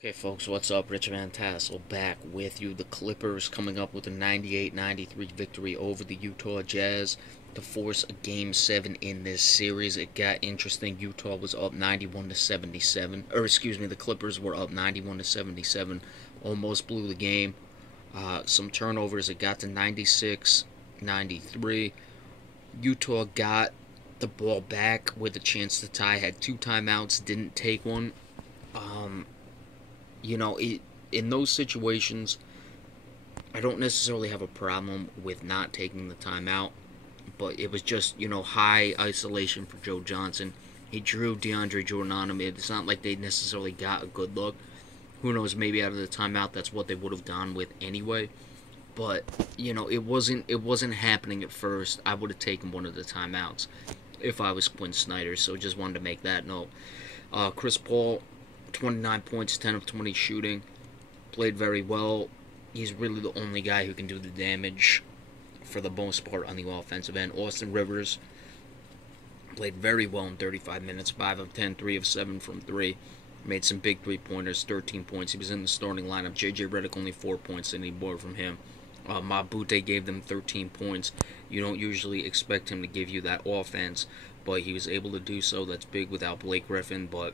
Okay, folks, what's up? Rich Van Tassel back with you. The Clippers coming up with a 98-93 victory over the Utah Jazz to force a Game 7 in this series. It got interesting. Utah was up 91 to 77, or excuse me, the Clippers were up 91 to 77, almost blew the game. Some turnovers. It got to 96-93. Utah got the ball back with a chance to tie. Had two timeouts, didn't take one. Um, in those situations, I don't necessarily have a problem with not taking the timeout, but it was just, high isolation for Joe Johnson. He drew DeAndre Jordan on him. It's not like they necessarily got a good look. Who knows, maybe out of the timeout, that's what they would have gone with anyway. But, it wasn't happening at first. I would have taken one of the timeouts if I was Quinn Snyder, so just wanted to make that note. Chris Paul, 29 points, 10 of 20 shooting. Played very well. He's really the only guy who can do the damage for the most part on the offensive end. Austin Rivers played very well in 35 minutes. 5 of 10, 3 of 7 from 3. Made some big three-pointers, 13 points. He was in the starting lineup. J.J. Redick only 4 points, any more from him. Mabute gave them 13 points. You don't usually expect him to give you that offense, but he was able to do so. That's big without Blake Griffin, but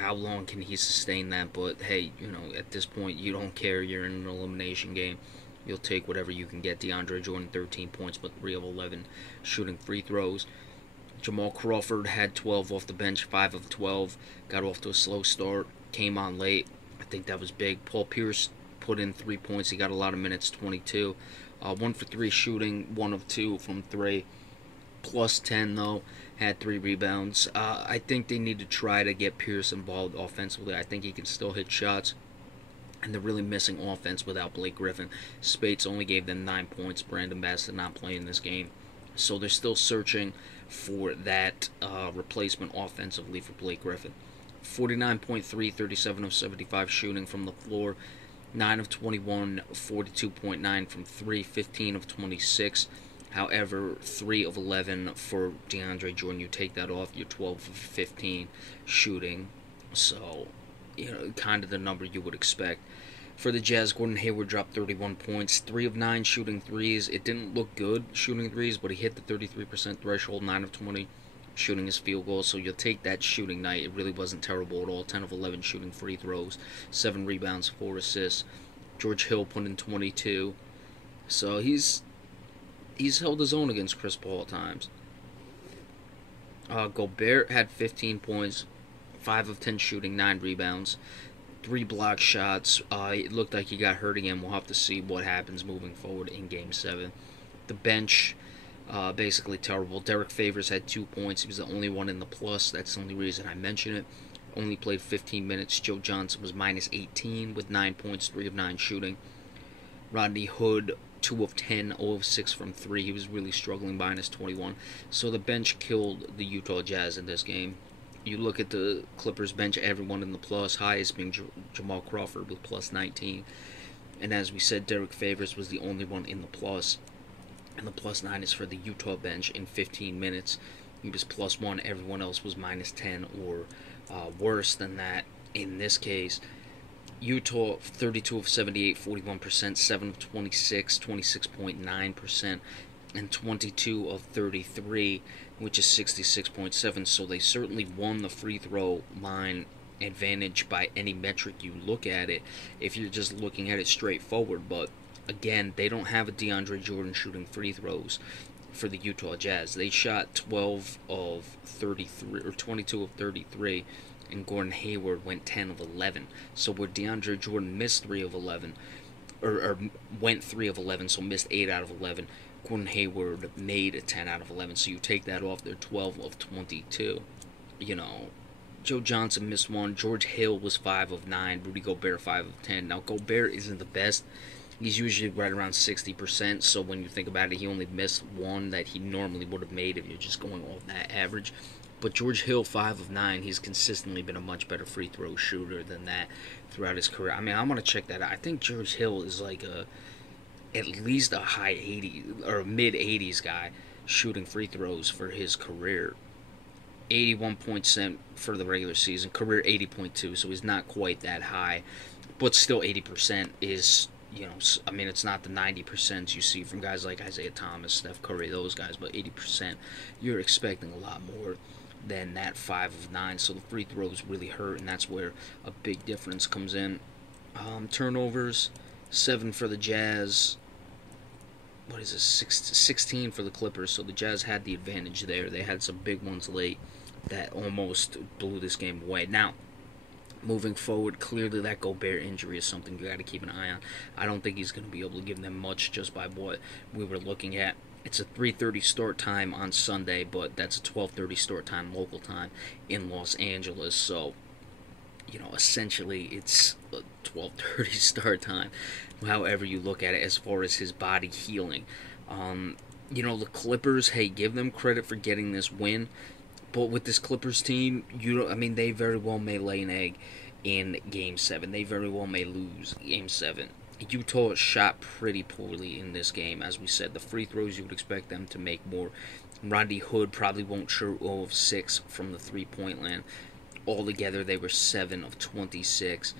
how long can he sustain that? But hey, at this point, you don't care. You're in an elimination game. You'll take whatever you can get. DeAndre Jordan, 13 points, but 3 of 11 shooting free throws. Jamal Crawford had 12 off the bench, 5 of 12. Got off to a slow start. Came on late. I think that was big. Paul Pierce put in 3 points. He got a lot of minutes, 22. 1 for 3 shooting, 1 of 2 from 3. Plus 10 though, had 3 rebounds. I think they need to try to get Pierce involved offensively. I think he can still hit shots, and they're really missing offense without Blake Griffin. Spates only gave them 9 points. Brandon Bass did not play in this game, so they're still searching for that replacement offensively for Blake Griffin. 49.3, 37 of 75 shooting from the floor, 9 of 21, 42.9 from 3, 15 of 26. However, 3 of 11 for DeAndre Jordan. You take that off, you're 12 of 15 shooting. So, kind of the number you would expect. For the Jazz, Gordon Hayward dropped 31 points, 3 of 9 shooting threes. It didn't look good shooting threes, but he hit the 33% threshold, 9 of 20 shooting his field goal. So you'll take that shooting night. It really wasn't terrible at all. 10 of 11 shooting free throws, 7 rebounds, 4 assists. George Hill put in 22. So he's held his own against Chris Paul at times. Gobert had 15 points, 5 of 10 shooting, 9 rebounds, 3 block shots. It looked like he got hurt again. We'll have to see what happens moving forward in Game 7. The bench, basically terrible. Derek Favors had 2 points. He was the only one in the plus. That's the only reason I mention it. Only played 15 minutes. Joe Johnson was minus 18 with 9 points, 3 of 9 shooting. Rodney Hood, 2 of 10, 0 of 6 from 3. He was really struggling, minus 21. So the bench killed the Utah Jazz in this game. You look at the Clippers bench, everyone in the plus, highest being Jamal Crawford with plus 19. And as we said, Derek Favors was the only one in the plus. And the plus 9 is for the Utah bench in 15 minutes. He was plus 1. Everyone else was minus 10 or worse than that in this case. Utah, 32 of 78, 41%, 7 of 26, 26.9%, and 22 of 33, which is 66.7. So they certainly won the free throw line advantage by any metric you look at it, if you're just looking at it straightforward. But again, they don't have a DeAndre Jordan shooting free throws for the Utah Jazz. They shot 12 of 33, or 22 of 33, and Gordon Hayward went 10 of 11. So where DeAndre Jordan missed 3 of 11, or went 3 of 11, so missed 8 out of 11, Gordon Hayward made a 10 out of 11. So you take that off, they're 12 of 22. Joe Johnson missed 1. George Hill was 5 of 9. Rudy Gobert 5 of 10. Now Gobert isn't the best. He's usually right around 60%, so when you think about it, he only missed 1 that he normally would have made if you're just going off that average. But George Hill, 5 of 9, he's consistently been a much better free throw shooter than that throughout his career. I mean, I'm going to check that out. I think George Hill is like at least a high 80s or mid 80s guy shooting free throws for his career. 81 points for the regular season, career 80.2, so he's not quite that high, but still 80% is, I mean, it's not the 90% you see from guys like Isaiah Thomas, Steph Curry, those guys, but 80%, you're expecting a lot more than that 5 of 9, so the free throws really hurt, and that's where a big difference comes in. Turnovers, 7 for the Jazz, what is it, 16 for the Clippers, so the Jazz had the advantage there. They had some big ones late that almost blew this game away. Now, moving forward, clearly that Gobert injury is something you got to keep an eye on. I don't think he's going to be able to give them much just by what we were looking at. It's a 3:30 start time on Sunday, but that's a 12:30 start time local time in Los Angeles. So, essentially it's a 12:30 start time, however you look at it, as far as his body healing. The Clippers, hey, give them credit for getting this win. But with this Clippers team, they very well may lay an egg in Game 7. They very well may lose Game 7. Utah shot pretty poorly in this game. As we said, the free throws, you would expect them to make more. Rodney Hood probably won't shoot 0 of 6 from the three-point land. Altogether, they were 7 of 26.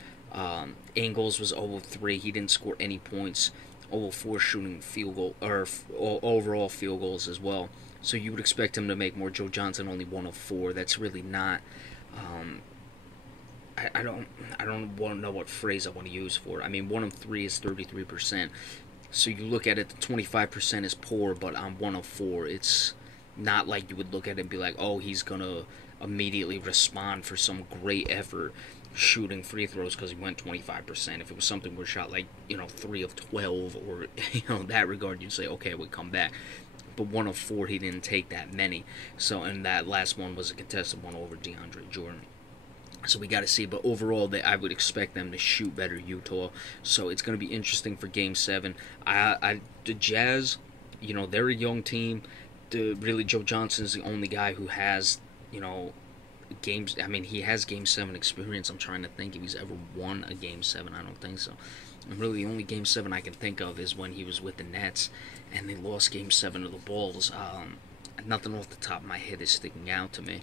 Ingles was 0 of 3. He didn't score any points. 0 of 4 shooting field goal, or overall field goals as well. So you would expect him to make more. Joe Johnson only 1 of 4. That's really not. I don't want to know what phrase I want to use for it. I mean, 1 of 3 is 33%. So you look at it, the 25% is poor, but on 1 of 4, it's not like you would look at it and be like, oh, he's gonna immediately respond for some great effort shooting free throws because he went 25%. If it was something where shot like 3 of 12 or that regard, you'd say, okay, we come back. But 1 of 4, he didn't take that many. So, and that last one was a contested one over DeAndre Jordan. So we got to see, but overall, I would expect them to shoot better, Utah. So it's going to be interesting for Game 7. The Jazz, they're a young team. Really, Joe Johnson is the only guy who has, games. I mean, he has Game 7 experience. I'm trying to think if he's ever won a Game 7. I don't think so. And really, the only Game 7 I can think of is when he was with the Nets, and they lost Game 7 to the Bulls. Nothing off the top of my head is sticking out to me.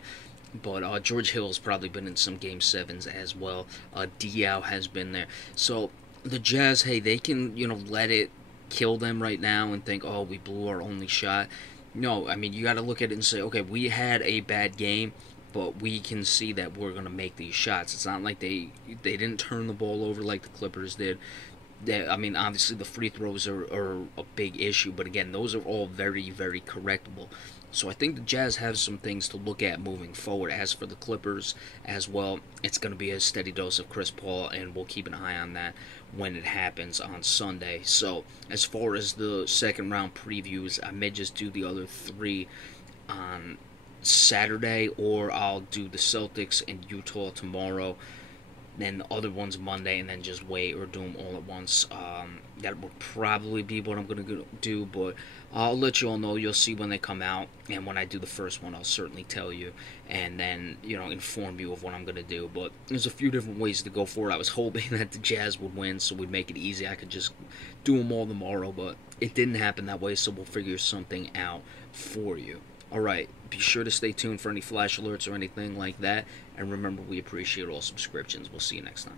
But George Hill's probably been in some Game 7s as well. Diaw has been there. So the Jazz, hey, they can, let it kill them right now and think, oh, we blew our only shot. No, I mean, you got to look at it and say, okay, we had a bad game, but we can see that we're going to make these shots. It's not like they didn't turn the ball over like the Clippers did. I mean, obviously the free throws are a big issue, but again, those are all very, very correctable. So I think the Jazz have some things to look at moving forward. As for the Clippers as well, it's going to be a steady dose of Chris Paul, and we'll keep an eye on that when it happens on Sunday. So as far as the second round previews, I may just do the other 3 on Saturday, or I'll do the Celtics and Utah tomorrow, then the other one's Monday, and then just wait or do them all at once. That will probably be what I'm going to do, but I'll let you all know. You'll see when they come out, and when I do the first one, I'll certainly tell you, and then, inform you of what I'm going to do. But there's a few different ways to go for it. I was hoping that the Jazz would win, so we'd make it easy. I could just do them all tomorrow, but it didn't happen that way, so we'll figure something out for you. Alright, be sure to stay tuned for any flash alerts or anything like that. And remember, we appreciate all subscriptions. We'll see you next time.